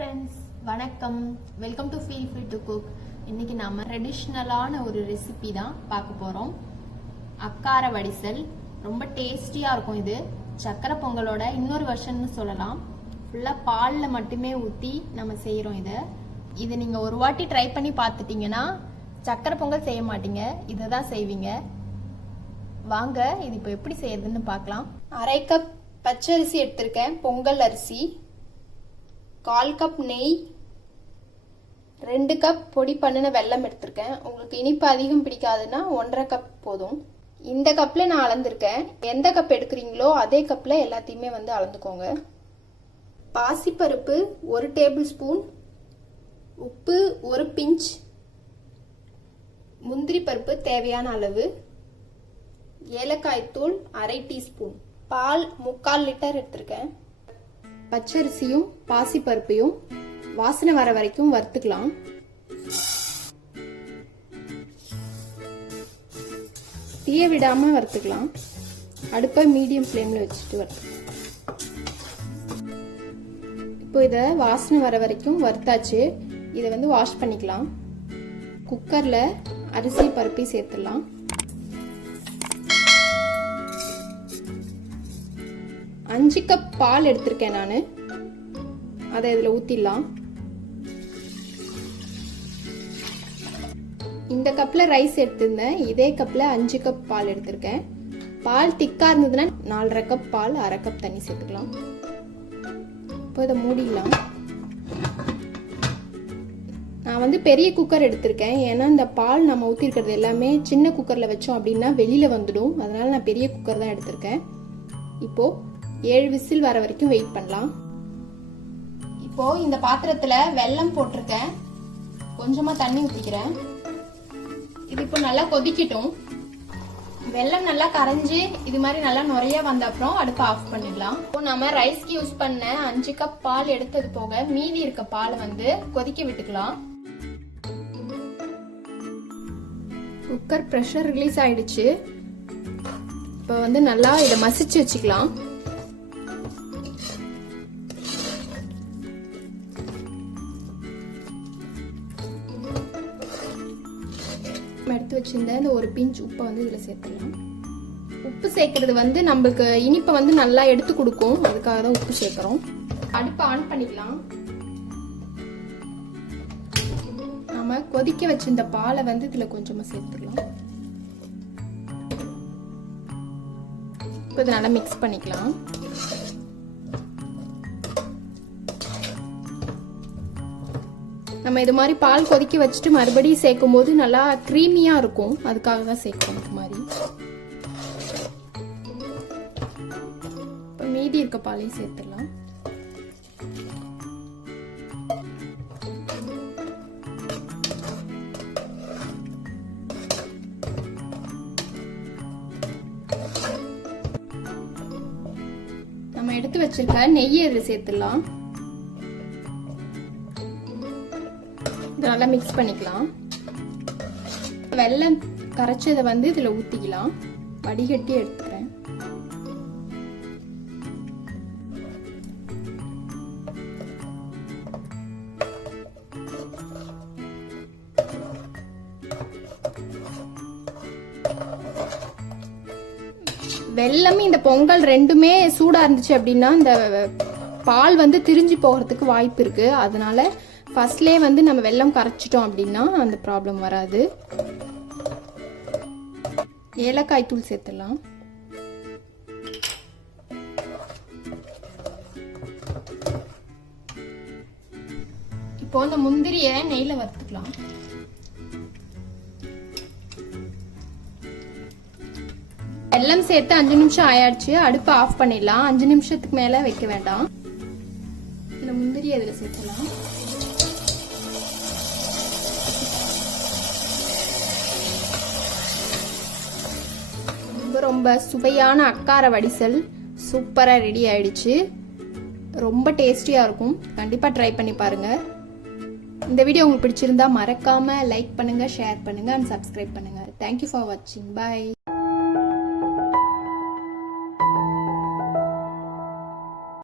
Friends, வணக்கம். Welcome to feel free to cook. இன்னைக்கு நாம ட்ரெடிஷ்னலான ஒரு ரெசிபி தான் பார்க்க போறோம். அக்கார வடிசல். ரொம்ப டேஸ்டியா இருக்கும். இது சக்கரை பொங்கலோட இன்னொரு வெர்ஷன் சொல்லலாம். ஃபுல்லா பால்ல மட்டுமே ஊத்தி நம்ம செய்யறோம். இது நீங்க ஒரு வாட்டி ட்ரை பண்ணி பார்த்துட்டீங்கன்னா சக்கரை பொங்கல் செய்ய மாட்டீங்க, இதை தான் செய்வீங்க. வாங்க இது இப்போ எப்படி செய்யறதுன்னு பார்க்கலாம். 1/2 கப் பச்சரிசி எடுத்திருக்கேன், பொங்கல் அரிசி. 1/4 கப் நெய், 2 கப் பொடி பண்ணின வெல்லம் எடுத்திருக்கேன். உங்களுக்கு இனிப்பு அதிகம் பிடிக்காதுன்னா 1/2 கப் போதும். இந்த கப்ல நான் அளந்திருக்கேன். எந்த கப் எடுக்கிறீங்களோ அதே கப்ல எல்லாத்தையுமே அளந்துக்கோங்க. பாசிப்பருப்பு 1 டேபிள் ஸ்பூன், உப்பு 1 பிஞ்ச், முந்திரி பருப்பு தேவையான அளவு, ஏலக்காய் தூள் 1/2 டீஸ்பூன், பால் 3/4 லிட்டர் எடுத்திருக்கேன். பச்சரிசியும் பாசிப்பருப்பையும் வாசனை வர வரைக்கும் வறுத்துக்கலாம். தீய விடாம வறுத்துக்கலாம். அடுப்பை மீடியம் ஃப்ளேம்ல வச்சுட்டு வறுத்துக்கலாம். இப்போ இதை வாசனை வர வரைக்கும் வறுத்தாச்சு. இதை வாஷ் பண்ணிக்கலாம். குக்கர்ல அரிசி பருப்பை சேர்த்துடலாம். 5 கப் பால் எடுத்திருக்கேன் நான். அதை இதில் ஊற்றிடலாம். இந்த கப்பில் ரைஸ் எடுத்திருந்தேன், இதே கப்பில் 5 கப் பால் எடுத்திருக்கேன். பால் திக்காக இருந்ததுன்னா 4/2 கப் பால், 1/2 கப் தண்ணி சேர்த்துக்கலாம். இப்போ இதை மூடிடலாம். நான் பெரிய குக்கர் எடுத்திருக்கேன். ஏன்னா இந்த பால் நம்ம ஊற்றிருக்கிறது எல்லாமே சின்ன குக்கரில் வச்சோம் அப்படின்னா வெளியில் வந்துடும். அதனால நான் பெரிய குக்கர் தான் எடுத்திருக்கேன். இப்போது 7 விசில் வர வரைக்கும் வெயிட் பண்ணலாம். இப்போ இந்த பாத்திரத்துல வெல்லம் போட்டிருக்கேன். கொஞ்சமா தண்ணி ஊத்திக்கிறேன். இது இப்போ நல்லா கொதிக்கட்டும். வெல்லம் நல்லா கரைஞ்சு இது மாதிரி நல்லா நுரைய வந்த அப்புறம் அடுப்பை ஆஃப் பண்ணிடலாம். இப்போ நம்ம ரைஸ்க்கு யூஸ் பண்ண 5 கப் பால் எடுத்தது போக மீதி இருக்க பால் கொதிக்க விட்டுக்கலாம். குக்கர் பிரஷர் ரிலீஸ் ஆயிடுச்சு. இப்போ நல்லா இதை மசிச்சு வச்சுக்கலாம். எடுத்து வச்சிருந்த இந்த 1 பிஞ்ச் உப்பை இதில் சேர்த்துடலாம். உப்பு சேர்க்கறது நம்மளுக்கு இனிப்பை நல்லா எடுத்து கொடுக்கும். அதுக்காக தான் உப்பு சேர்க்கிறோம். அடுப்பை ஆன் பண்ணிக்கலாம். நாம கொதிக்க வச்சிருந்த பாலை இதுல கொஞ்சமா சேர்த்துடலாம். இப்போ இதை நல்லா மிக்ஸ் பண்ணிக்கலாம். நம்ம இது மாதிரி பால் கொதிக்க வச்சுட்டு மறுபடியும் சேர்க்கும் போது நல்லா கிரீமியா இருக்கும். அதுக்காக தான் சேர்க்கணும். இது மாதிரி இப்போ மீதி இருக்க பாலையும் சேர்த்துடலாம். நம்ம எடுத்து வச்சிருக்க நெய்யை இதில் சேர்த்துடலாம். நல்லா மிக்ஸ் பண்ணிக்கலாம். வெல்லம் கரைச்சதை இதுல ஊத்திக்கலாம். வடிகட்டி எடுத்துக்கிறேன். வெல்லம் இந்த பொங்கல் ரெண்டுமே சூடா இருந்துச்சு அப்படின்னா இந்த பால் திரிஞ்சு போகிறதுக்கு வாய்ப்பு இருக்கு. அதனால ஃபர்ஸ்ட்லே நம்ம வெல்லம் கரைச்சிட்டோம் அப்படின்னா அந்த ப்ராப்ளம் வராது. ஏலக்காய் தூள் சேர்த்துடலாம். இப்போ இந்த முந்திரிய நெய்ல வறுத்துக்கலாம். வெல்லம் சேர்த்து 5 நிமிஷம் ஆயாச்சு. அடுப்பை ஆஃப் பண்ணிடலாம். 5 நிமிஷத்துக்கு மேல வைக்க வேண்டாம். இந்த முந்திரி அதில் சேர்த்துலாம். ரொம்ப சுவையான அக்கார வடிசல் சூப்பரா ரெடி ஆயிடுச்சு. ரொம்ப டேஸ்டியா இருக்கும். கண்டிப்பா ட்ரை பண்ணி பாருங்க. இந்த வீடியோ உங்களுக்கு பிடிச்சிருந்தா மறக்காம லைக் பண்ணுங்க, ஷேர் பண்ணுங்க அண்ட் சப்ஸ்கிரைப் பண்ணுங்க. தேங்க்யூ ஃபார் வாட்சிங். பை.